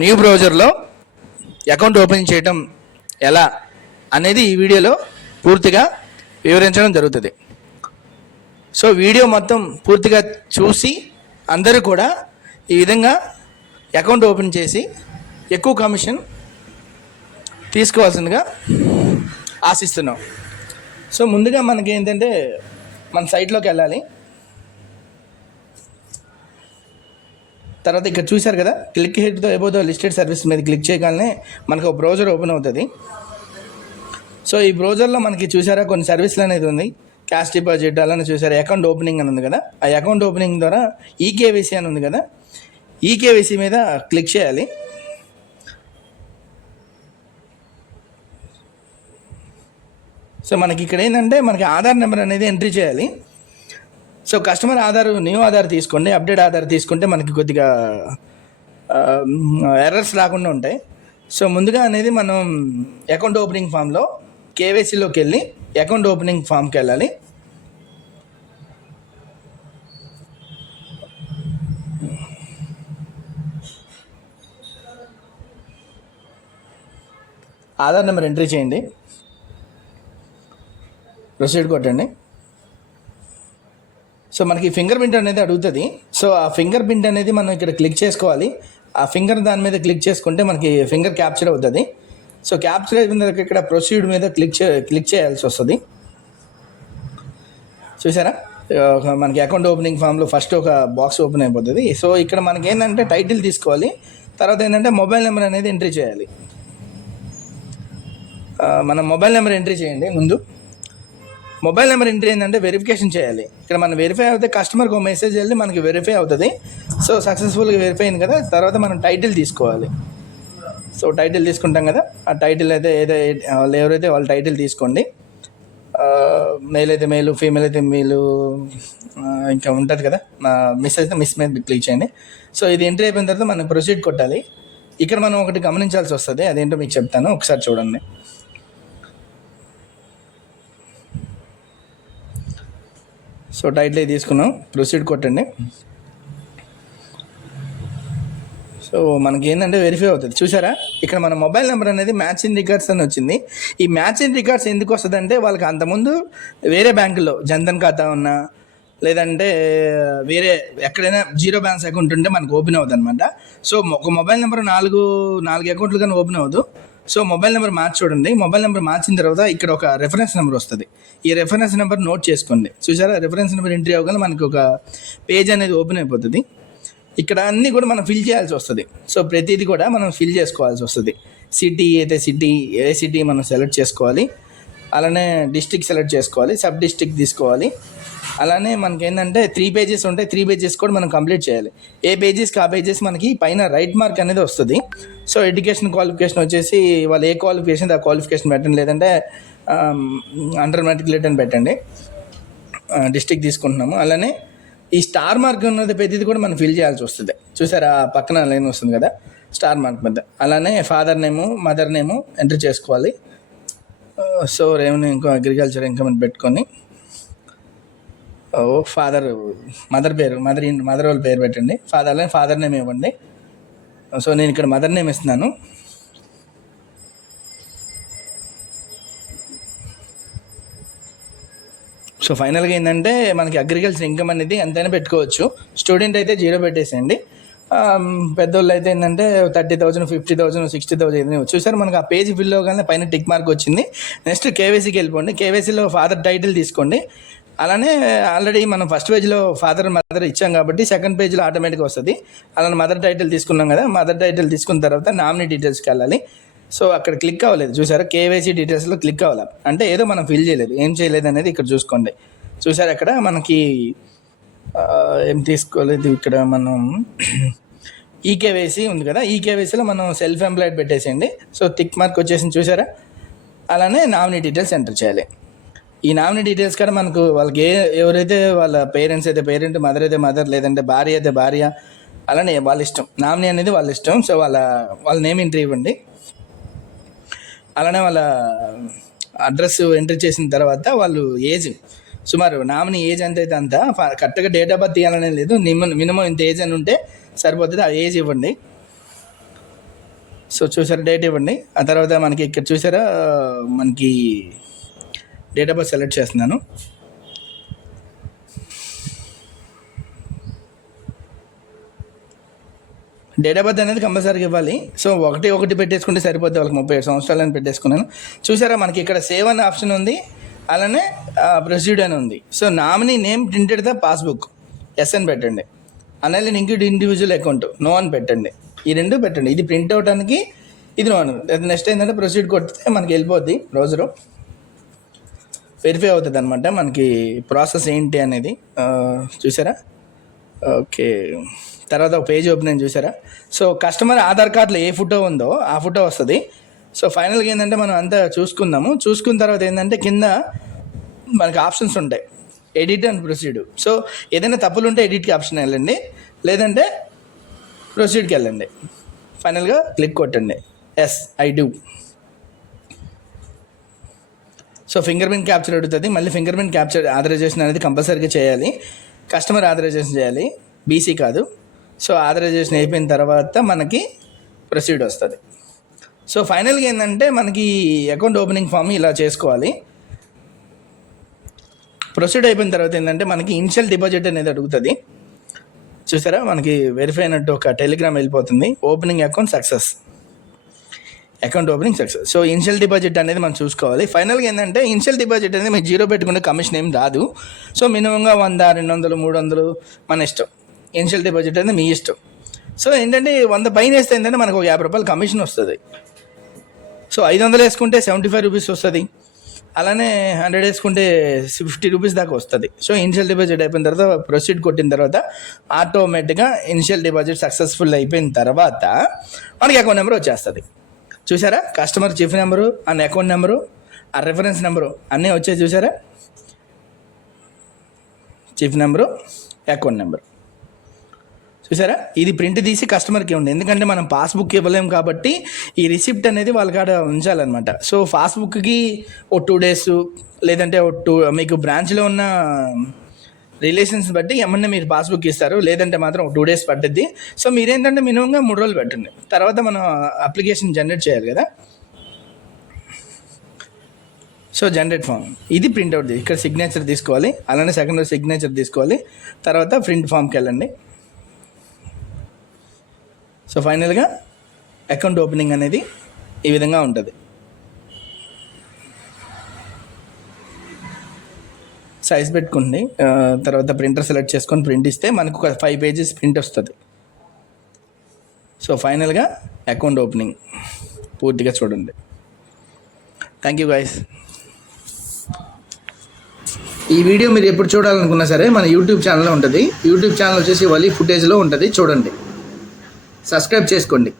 New బ్రౌజర్లో account open చేయటం ఎలా అనేది ఈ వీడియోలో పూర్తిగా వివరించడం జరుగుతుంది. సో వీడియో మొత్తం పూర్తిగా చూసి అందరూ కూడా ఈ విధంగా అకౌంట్ ఓపెన్ చేసి ఎక్కువ కమిషన్ తీసుకోవాల్సిందిగా ఆశిస్తున్నాం. సో ముందుగా మనకి ఏంటంటే మన సైట్లోకి వెళ్ళాలి. తర్వాత ఇక్కడ చూశారు కదా, క్లిక్ హిట్తో ఎబోవ్ ద లిస్టెడ్ సర్వీస్ మీద క్లిక్ చేయగానే మనకు ఒక బ్రౌజర్ ఓపెన్ అవుతుంది. సో ఈ బ్రౌజర్లో మనకి చూసారా కొన్ని సర్వీసులు అనేది ఉంది. క్యాష్ డిపాజిట్ అలానే చూసారా, అకౌంట్ ఓపెనింగ్ అని ఉంది కదా, ఆ అకౌంట్ ఓపెనింగ్ ద్వారా ఈకేవైసీ అని ఉంది కదా, ఈకేవైసీ మీద క్లిక్ చేయాలి. సో మనకి ఇక్కడ ఏంటంటే మనకి ఆధార్ నెంబర్ అనేది ఎంట్రీ చేయాలి. So customer Aadhaar, new Aadhaar తీసుకోండి, అప్డేట్ ఆధార్ తీసుకుంటే మనకి కొద్దిగా ఎర్రర్స్ రాకుండా ఉంటాయి. సో ముందుగా అనేది మనం అకౌంట్ ఓపెనింగ్ ఫామ్లో కేవైసీలోకి వెళ్ళి అకౌంట్ ఓపెనింగ్ ఫామ్కి వెళ్ళాలి. ఆధార్ నెంబర్ ఎంట్రీ చేయండి, ప్రొసీడ్ కొట్టండి. సో మనకి ఫింగర్ ప్రింట్ అనేది అడుగుతుంది. సో ఆ ఫింగర్ ప్రింట్ అనేది మనం ఇక్కడ క్లిక్ చేసుకోవాలి. ఆ ఫింగర్ దాని మీద క్లిక్ చేసుకుంటే మనకి ఫింగర్ క్యాప్చర్ అవుతుంది. సో క్యాప్చర్ అయిన తర్వాత ఇక్కడ ప్రొసీడ్ మీద క్లిక్ చేయాల్సి వస్తుంది. చూసారా, మనకి అకౌంట్ ఓపెనింగ్ ఫామ్లో ఫస్ట్ ఒక బాక్స్ ఓపెన్ అయిపోతుంది. సో ఇక్కడ మనకి ఏంటంటే టైటిల్ తీసుకోవాలి, తర్వాత ఏంటంటే మొబైల్ నెంబర్ అనేది ఎంట్రీ చేయాలి. మన మొబైల్ నెంబర్ ఎంట్రీ చేయండి. ముందు మొబైల్ నెంబర్ ఎంట్రీ ఏంటంటే వెరిఫికేషన్ చేయాలి. ఇక్కడ మనం వెరిఫై అవుతే కస్టమర్కి ఒక మెసేజ్ వెళ్ళి మనకి వెరిఫై అవుతుంది. సో సక్సెస్ఫుల్గా వెరిఫై అయింది కదా, తర్వాత మనం టైటిల్ తీసుకోవాలి. సో టైటిల్ తీసుకుంటాం కదా, ఆ టైటిల్ అయితే వాళ్ళు ఎవరైతే వాళ్ళ టైటిల్ తీసుకోండి. మేల్ అయితే మేలు, ఫీమేల్ అయితే మేలు, ఇంకా ఉంటుంది కదా, మిస్ అయితే మిస్ మీద క్లిక్ చేయండి. సో ఇది ఎంట్రీ అయిపోయిన తర్వాత మనం ప్రొసీడ్ కొట్టాలి. ఇక్కడ మనం ఒకటి గమనించాల్సి వస్తుంది, అదేంటో మీకు చెప్తాను, ఒకసారి చూడండి. సో టైటిల్ తీసుకున్నాం, ప్రొసీడ్ కొట్టండి. సో మనకి ఏంటంటే వెరిఫై అవుతుంది. చూసారా, ఇక్కడ మన మొబైల్ నెంబర్ అనేది మ్యాచ్ ఇన్ రికార్డ్స్ అని వచ్చింది. ఈ మ్యాచ్ ఇన్ రికార్డ్స్ ఎందుకు వస్తుంది అంటే వాళ్ళకి అంతకుముందు వేరే బ్యాంకుల్లో జన్ధన్ ఖాతా ఉన్నా లేదంటే వేరే ఎక్కడైనా జీరో బ్యాలెన్స్ అకౌంట్ ఉంటే మనకు ఓపెన్ అవుతుంది అనమాట. సో ఒక మొబైల్ నెంబర్ నాలుగు అకౌంట్లు కానీ ఓపెన్ అవ్వదు. సో మొబైల్ నెంబర్ మార్చి చూడండి. మొబైల్ నెంబర్ మార్చిన తర్వాత ఇక్కడ ఒక రెఫరెన్స్ నెంబర్ వస్తుంది. ఈ రెఫరెన్స్ నెంబర్ నోట్ చేసుకోండి. చూసారా, రెఫరెన్స్ నెంబర్ ఎంట్రీ అవ్వగానే మనకి ఒక పేజ్ అనేది ఓపెన్ అయిపోతుంది. ఇక్కడ అన్నీ కూడా మనం ఫిల్ చేయాల్సి వస్తుంది. సో ప్రతిదీ కూడా మనం ఫిల్ చేసుకోవాల్సి వస్తుంది. సిటీ అయితే ఏ సిటీ మనం సెలెక్ట్ చేసుకోవాలి, అలానే డిస్ట్రిక్ట్ సెలెక్ట్ చేసుకోవాలి, సబ్ డిస్ట్రిక్ట్ తీసుకోవాలి. అలానే మనకి ఏంటంటే 3 పేజెస్ ఉంటాయి, 3 పేజెస్ కూడా మనం కంప్లీట్ చేయాలి. ఏ పేజెస్కి ఆ పేజెస్ మనకి పైన రైట్ మార్క్ అనేది వస్తుంది. సో ఎడ్యుకేషన్ క్వాలిఫికేషన్ వచ్చేసి వాళ్ళు ఏ క్వాలిఫికేషన్ ఆ క్వాలిఫికేషన్ పెట్టండి, లేదంటే అండర్ మెట్రికులేట్ అని పెట్టండి. డిస్ట్రిక్ట్ తీసుకుంటున్నాము. అలానే ఈ స్టార్ మార్క్ ఉన్నది ప్రతిదీ కూడా మనం ఫిల్ చేయాల్సి వస్తుంది. చూసారా, పక్కన లైన్ వస్తుంది కదా స్టార్ మార్క్ మీద. అలానే father name, mother name enter చేసుకోవాలి. So revenue income, agriculture income అని పెట్టుకొని మదర్ పేరు, మదర్ వాళ్ళ పేరు పెట్టండి. ఫాదర్ నేమ్ ఇవ్వండి. సో నేను ఇక్కడ మదర్ నేమ్ ఇస్తున్నాను. సో ఫైనల్గా ఏంటంటే మనకి అగ్రికల్చర్ ఇన్కమ్ అనేది ఎంతైనా పెట్టుకోవచ్చు. స్టూడెంట్ అయితే 0 పెట్టేసేయండి. పెద్దోళ్ళు అయితే ఏంటంటే 30,000, 50,000, 60,000 చూసారు. మనకి ఆ పేజ్ ఫిల్ అవ్వగానే పైన టిక్ మార్క్ వచ్చింది. నెక్స్ట్ కేవైసీకి వెళ్ళిపోండి. కేవైసీలో ఫాదర్ టైటిల్ తీసుకోండి. అలానే ఆల్రెడీ మనం ఫస్ట్ పేజ్లో ఫాదర్ మదర్ ఇచ్చాం కాబట్టి సెకండ్ పేజ్లో ఆటోమేటిక్గా వస్తుంది. అలానే మదర్ టైటిల్ తీసుకున్నాం కదా, మదర్ టైటిల్ తీసుకున్న తర్వాత నామినీ డీటెయిల్స్కి వెళ్ళాలి. సో అక్కడ క్లిక్ అవ్వలేదు, చూసారా, కేవైసీ డీటెయిల్స్లో క్లిక్ అవ్వాలి. అంటే ఏదో మనం ఫిల్ చేయలేదు, ఏం చేయలేదు అనేది ఇక్కడ చూసుకోండి. చూసారు, అక్కడ మనకి ఏం తీసుకోలేదు. ఇక్కడ మనం ఈకేవైసీ ఉంది కదా, ఈకేవైసీలో మనం సెల్ఫ్ ఎంప్లాయిడ్ పెట్టేసేయండి. సో టిక్ మార్క్ వచ్చేసింది చూసారా. అలానే నామినీ డీటెయిల్స్ ఎంటర్ చేయాలి. ఈ నామినీ డీటెయిల్స్ కూడా మనకు వాళ్ళకి ఎవరైతే వాళ్ళ పేరెంట్స్ అయితే పేరెంట్, మదర్ అయితే మదర్, లేదంటే భార్య అయితే భార్య, అలానే వాళ్ళ ఇష్టం. నామినీ అనేది వాళ్ళ ఇష్టం. సో వాళ్ళ నేమ్ ఎంట్రీ ఇవ్వండి. అలానే వాళ్ళ అడ్రస్ ఎంటర్ చేసిన తర్వాత వాళ్ళు ఏజ్, సుమారు నామినీ ఏజ్ ఎంత అయితే అంత, కరెక్ట్గా డేట్ ఆఫ్ బర్త్ తీయాలనే లేదు, మినిమం ఇంత ఏజ్ అని ఉంటే సరిపోతుంది. ఆ ఏజ్ ఇవ్వండి. సో చూసారా డేట్ ఇవ్వండి. ఆ తర్వాత మనకి ఇక్కడ చూసారా మనకి డేట్ ఆఫ్ బర్త్ సెలెక్ట్ చేస్తున్నాను. డేట్ ఆఫ్ బర్త్ అనేది కంపల్సరీగా ఇవ్వాలి. సో ఒకటి పెట్టేసుకుంటే సరిపోద్ది, వాళ్ళకి 37 సంవత్సరాలని పెట్టేసుకున్నాను. చూసారా మనకి ఇక్కడ సేవ్ అనే ఆప్షన్ ఉంది, అలానే ప్రొసీడ్ అని ఉంది. So nominee name printed the passbook yes అని పెట్టండి. అలానే ఇంక్లూడ్ ఇండివిజువల్ అకౌంట్ నో అని పెట్టండి. ఈ రెండు పెట్టండి, ఇది ప్రింట్ అవడానికి ఇది నో అని. నెక్స్ట్ ఏంటంటే ప్రొసీడ్ కొడితే మనకి వెళ్ళిపోద్ది, బ్రౌజరు వెరిఫై అవుతుంది అనమాట మనకి ప్రాసెస్ ఏంటి అనేది. చూసారా ఓకే. తర్వాత ఒక పేజ్ ఓపెన్ అయింది చూసారా. సో కస్టమర్ ఆధార్ కార్డులో ఏ ఫోటో ఉందో ఆ ఫోటో వస్తుంది. సో ఫైనల్గా ఏంటంటే మనం అంతా చూసుకుందాము. చూసుకున్న తర్వాత ఏంటంటే కింద మనకి ఆప్షన్స్ ఉంటాయి, ఎడిట్ అండ్ ప్రొసీడ్. సో ఏదైనా తప్పులు ఉంటే ఎడిట్కి ఆప్షన్ వెళ్ళండి, లేదంటే ప్రొసీడ్కి వెళ్ళండి. ఫైనల్గా క్లిక్ కొట్టండి, yes I do. So fingerprint capture అడుగుతుంది. మళ్ళీ ఫింగర్ ప్రింట్ క్యాప్చర్ ఆథరైజేషన్ అనేది కంపల్సరీగా చేయాలి. కస్టమర్ ఆథరైజేషన్ చేయాలి, బీసీ కాదు. సో ఆథరైజేషన్ అయిపోయిన తర్వాత మనకి ప్రొసీడ్ వస్తుంది. సో ఫైనల్గా ఏంటంటే మనకి అకౌంట్ ఓపెనింగ్ ఫామ్ ఇలా చేసుకోవాలి. ప్రొసీడ్ అయిపోయిన తర్వాత ఏంటంటే మనకి ఇనిషియల్ డిపాజిట్ అనేది అడుగుతుంది. చూసారా మనకి వెరిఫై అయినట్టు ఒక టెలిగ్రామ్ వెళ్ళిపోతుంది, opening account success, account opening success. So initial deposit అనేది మనం చూసుకోవాలి. ఫైనల్గా ఏంటంటే ఇనిషియల్ డిపాజిట్ అనేది మీకు 0 పెట్టుకుంటే కమిషన్ ఏం రాదు. సో మినిమంగా 100, 200, 300 మన ఇష్టం. ఇనిషియల్ డిపాజిట్ అనేది మీ ఇష్టం. సో ఏంటంటే 100 పైన వేస్తే ఏంటంటే మనకు ఒక 50 రూపాయలు కమిషన్ వస్తుంది. సో 500 వేసుకుంటే 75 రూపీస్ వస్తుంది, అలానే 100 వేసుకుంటే 50 రూపీస్ దాకా వస్తుంది. సో ఇనిషియల్ డిపాజిట్ అయిపోయిన తర్వాత ప్రొసీడ్ కొట్టిన తర్వాత ఆటోమేటిక్గా ఇనిషియల్ డిపాజిట్ సక్సెస్ఫుల్ అయిపోయిన తర్వాత మనకి అకౌంట్ నెంబర్ వచ్చేస్తుంది. చూసారా customer chief number and account number ఆ రెఫరెన్స్ నెంబరు అన్నీ వచ్చాయి. చూసారా చీఫ్ నెంబరు అకౌంట్ నెంబరు. చూసారా ఇది ప్రింట్ తీసి కస్టమర్కి ఉంది, ఎందుకంటే మనం పాస్బుక్ ఇవ్వలేము కాబట్టి ఈ రిసిప్ట్ అనేది వాళ్ళ కాడ ఉంచాలన్నమాట. సో పాస్బుక్కి ఓ 2 days లేదంటే మీకు బ్రాంచ్లో ఉన్న రిలేషన్స్ బట్టి ఏమన్నా మీరు పాస్బుక్ ఇస్తారు, లేదంటే మాత్రం 2 days పట్టుద్ది. సో మీరేంటంటే మినిమంగా 3 రోజులు పెట్టండి. తర్వాత మనం అప్లికేషన్ జనరేట్ చేయాలి కదా. సో జనరేట్ ఫామ్ ఇది ప్రింట్అవుట్, ఇక్కడ సిగ్నేచర్ తీసుకోవాలి, అలానే సెకండ్ సిగ్నేచర్ తీసుకోవాలి. తర్వాత ప్రింట్ ఫామ్కి వెళ్ళండి. సో ఫైనల్గా అకౌంట్ ఓపెనింగ్ అనేది ఈ విధంగా ఉంటుంది. సైజ్ పెట్టుకోండి, తర్వాత ప్రింటర్ సెలెక్ట్ చేసుకొని ప్రింట్ ఇస్తే మనకు ఒక 5 pages ప్రింట్ వస్తుంది. సో ఫైనల్గా అకౌంట్ ఓపెనింగ్ పూర్తిగా చూడండి. Thank you guys. ఈ వీడియో మీరు ఎప్పుడు చూడాలనుకున్నా సరే మన యూట్యూబ్ ఛానల్లో ఉంటుంది. యూట్యూబ్ ఛానల్ వచ్చేసి వలీ ఫుటేజ్లో ఉంటుంది, చూడండి, సబ్స్క్రైబ్ చేసుకోండి.